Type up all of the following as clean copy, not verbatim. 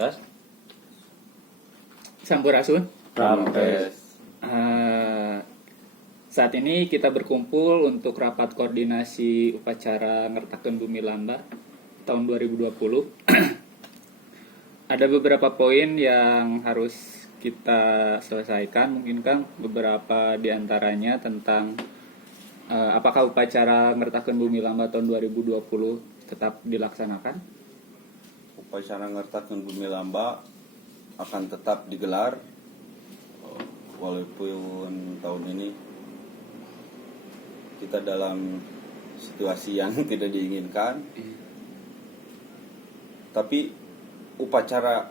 Tes. Sampurasun. Rampes. Saat ini kita berkumpul untuk rapat koordinasi upacara Ngertakeun Bumi Lamba tahun 2020. Ada beberapa poin yang harus kita selesaikan, mungkin Kang, beberapa diantaranya tentang apakah upacara Ngertakeun Bumi Lamba tahun 2020 tetap dilaksanakan? Upacara Ngertakeun Bumi Lamba akan tetap digelar walaupun tahun ini kita dalam situasi yang tidak diinginkan. Tapi upacara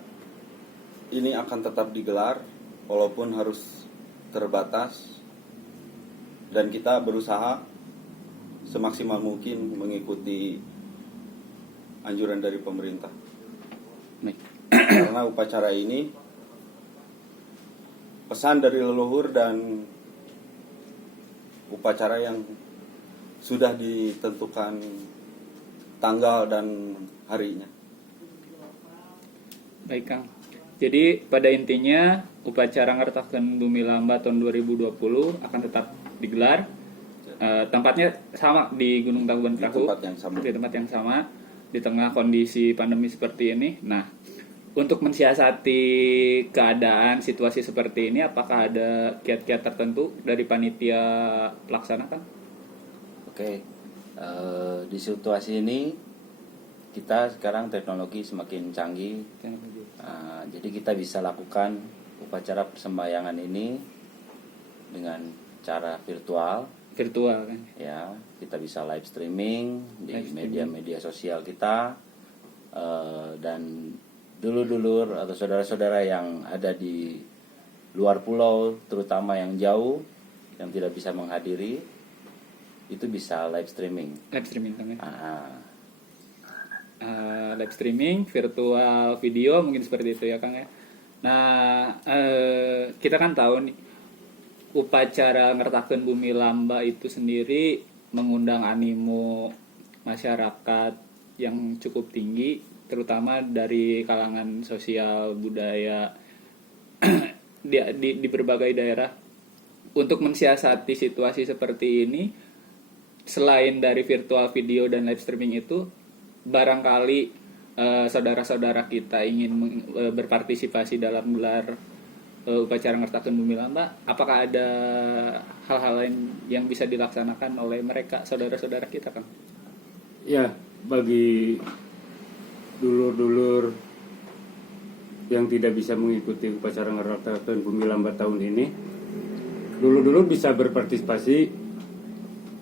ini akan tetap digelar walaupun harus terbatas, dan kita berusaha semaksimal mungkin mengikuti anjuran dari pemerintah. Karena upacara ini pesan dari leluhur dan upacara yang sudah ditentukan tanggal dan harinya. Baik, Kang. Jadi pada intinya upacara Ngertakeun Bumi Lamba tahun 2020 akan tetap digelar. Tempatnya sama di Gunung Tangkuban Perahu. Di tempat yang sama di tengah kondisi pandemi seperti ini. Nah, untuk mensiasati keadaan situasi seperti ini, apakah ada kiat-kiat tertentu dari panitia pelaksana, Kang? Oke, di situasi ini kita sekarang teknologi semakin canggih, jadi kita bisa lakukan upacara persembahyangan ini dengan cara virtual. Virtual, kan? Ya, kita bisa live streaming di media-media sosial kita, dan dulur-dulur atau saudara-saudara yang ada di luar pulau, terutama yang jauh, yang tidak bisa menghadiri, itu bisa live streaming. Live streaming, Kang, ya? Live streaming, virtual video, mungkin seperti itu ya, Kang, ya. Nah, kita kan tahu nih, upacara Ngertakeun Bumi Lamba itu sendiri mengundang animo masyarakat yang cukup tinggi, terutama dari kalangan sosial budaya di berbagai daerah. Untuk mensiasati situasi seperti ini, selain dari virtual video dan live streaming itu, barangkali saudara-saudara kita ingin berpartisipasi dalam gelar upacara Ngertakeun Bumi Lamba, apakah ada hal-hal lain yang bisa dilaksanakan oleh mereka, saudara-saudara kita, Kang? Ya, bagi dulur-dulur yang tidak bisa mengikuti upacara Ngertakeun Bumi Lamba tahun ini, dulur-dulur bisa berpartisipasi.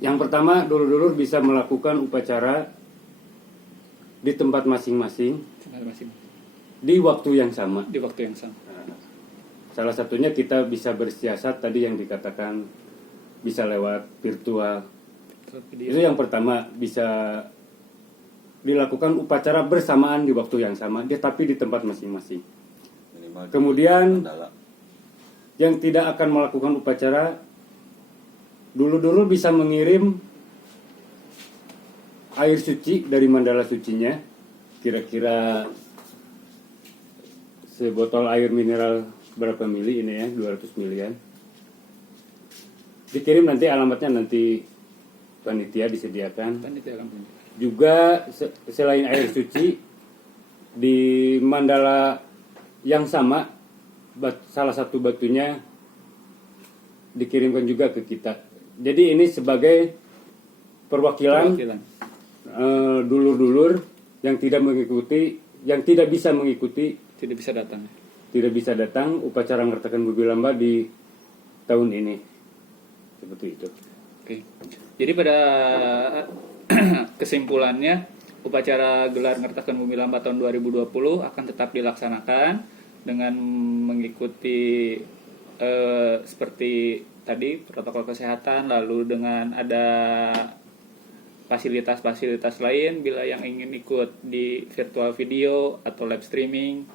Yang pertama, dulur-dulur bisa melakukan upacara di tempat masing-masing di waktu yang sama. Di waktu yang sama. Salah satunya kita bisa bersiasat tadi yang dikatakan bisa lewat virtual. Itu yang pertama, bisa dilakukan upacara bersamaan di waktu yang sama, tapi di tempat masing-masing. Kemudian yang tidak akan melakukan upacara, dulu bisa mengirim air suci dari mandala sucinya, kira-kira sebotol air mineral berapa mili ini ya, 200 milian. Dikirim nanti, alamatnya nanti panitia disediakan. Juga selain air suci, di mandala yang sama, salah satu batunya dikirimkan juga ke kita. Jadi ini sebagai perwakilan dulur-dulur yang tidak mengikuti, yang tidak bisa mengikuti, tidak bisa datang upacara Ngertakeun Bumi Lamba di tahun ini. Seperti itu. Oke. Jadi pada kesimpulannya, upacara gelar Ngertakeun Bumi Lamba tahun 2020 akan tetap dilaksanakan dengan mengikuti seperti tadi protokol kesehatan, lalu dengan ada fasilitas-fasilitas lain bila yang ingin ikut di virtual video atau live streaming,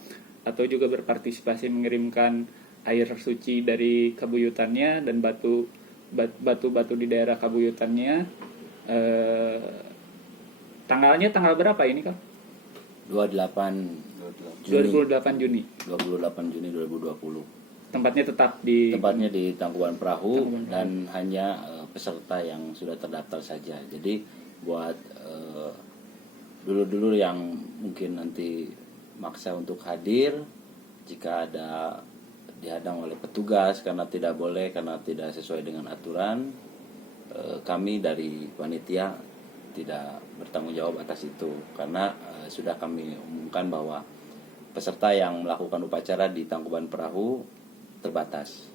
atau juga berpartisipasi mengirimkan air suci dari kabuyutannya dan batu-batu di daerah kabuyutannya. Tanggalnya tanggal berapa ini, Kang? 28 28 Juni. 28 Juni 2020. Tempatnya tetap di Tangkuban Perahu dan hanya peserta yang sudah terdaftar saja. Jadi buat dulur-dulur yang mungkin nanti maksa untuk hadir, jika ada dihadang oleh petugas karena tidak sesuai dengan aturan, kami dari panitia tidak bertanggung jawab atas itu, karena sudah kami umumkan bahwa peserta yang melakukan upacara di Tangkuban Perahu terbatas.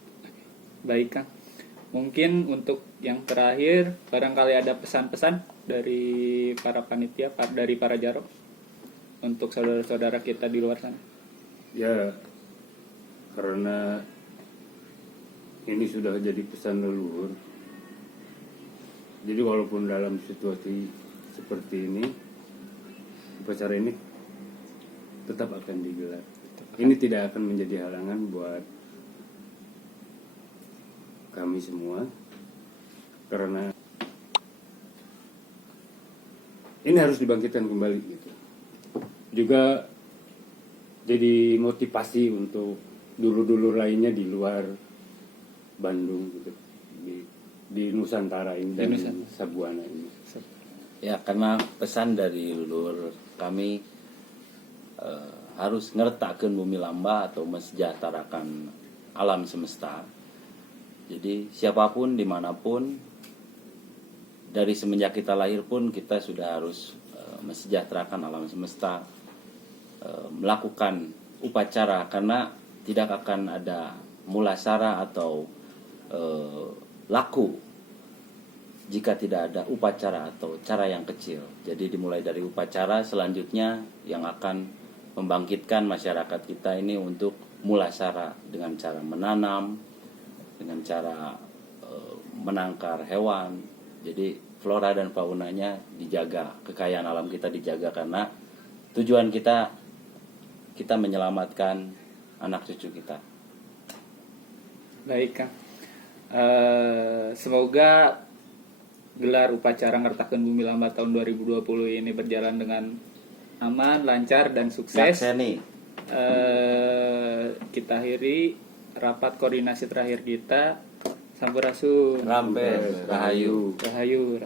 Baik, Kang. Mungkin untuk yang terakhir, barangkali ada pesan-pesan dari para panitia, dari para jaro untuk saudara-saudara kita di luar sana. Ya, karena ini sudah jadi pesan leluhur. Jadi walaupun dalam situasi seperti ini, upacara ini tetap akan digelar. Ini tidak akan menjadi halangan buat kami semua, karena ini harus dibangkitkan kembali gitu. Juga jadi motivasi untuk dulur-dulur lainnya di luar Bandung gitu, di Nusantara ini dan Sabuana ini. Ya, karena pesan dari lulur kami harus ngertakeun bumi lamba atau mensejahterakan alam semesta. Jadi siapapun dimanapun, dari semenjak kita lahir pun kita sudah harus mensejahterakan alam semesta, melakukan upacara, karena tidak akan ada mulasara atau laku jika tidak ada upacara atau cara yang kecil. Jadi dimulai dari upacara, selanjutnya yang akan membangkitkan masyarakat kita ini untuk mulasara dengan cara menanam, dengan cara menangkar hewan. Jadi flora dan faunanya dijaga, kekayaan alam kita dijaga, karena tujuan kita menyelamatkan anak cucu kita. Baik, Kang. Semoga gelar upacara ngertakeun bumi lamba tahun 2020 ini berjalan dengan aman, lancar, dan sukses. Kita akhiri rapat koordinasi terakhir kita. Sampurasun. Rampes, Rahayu. Rahayu.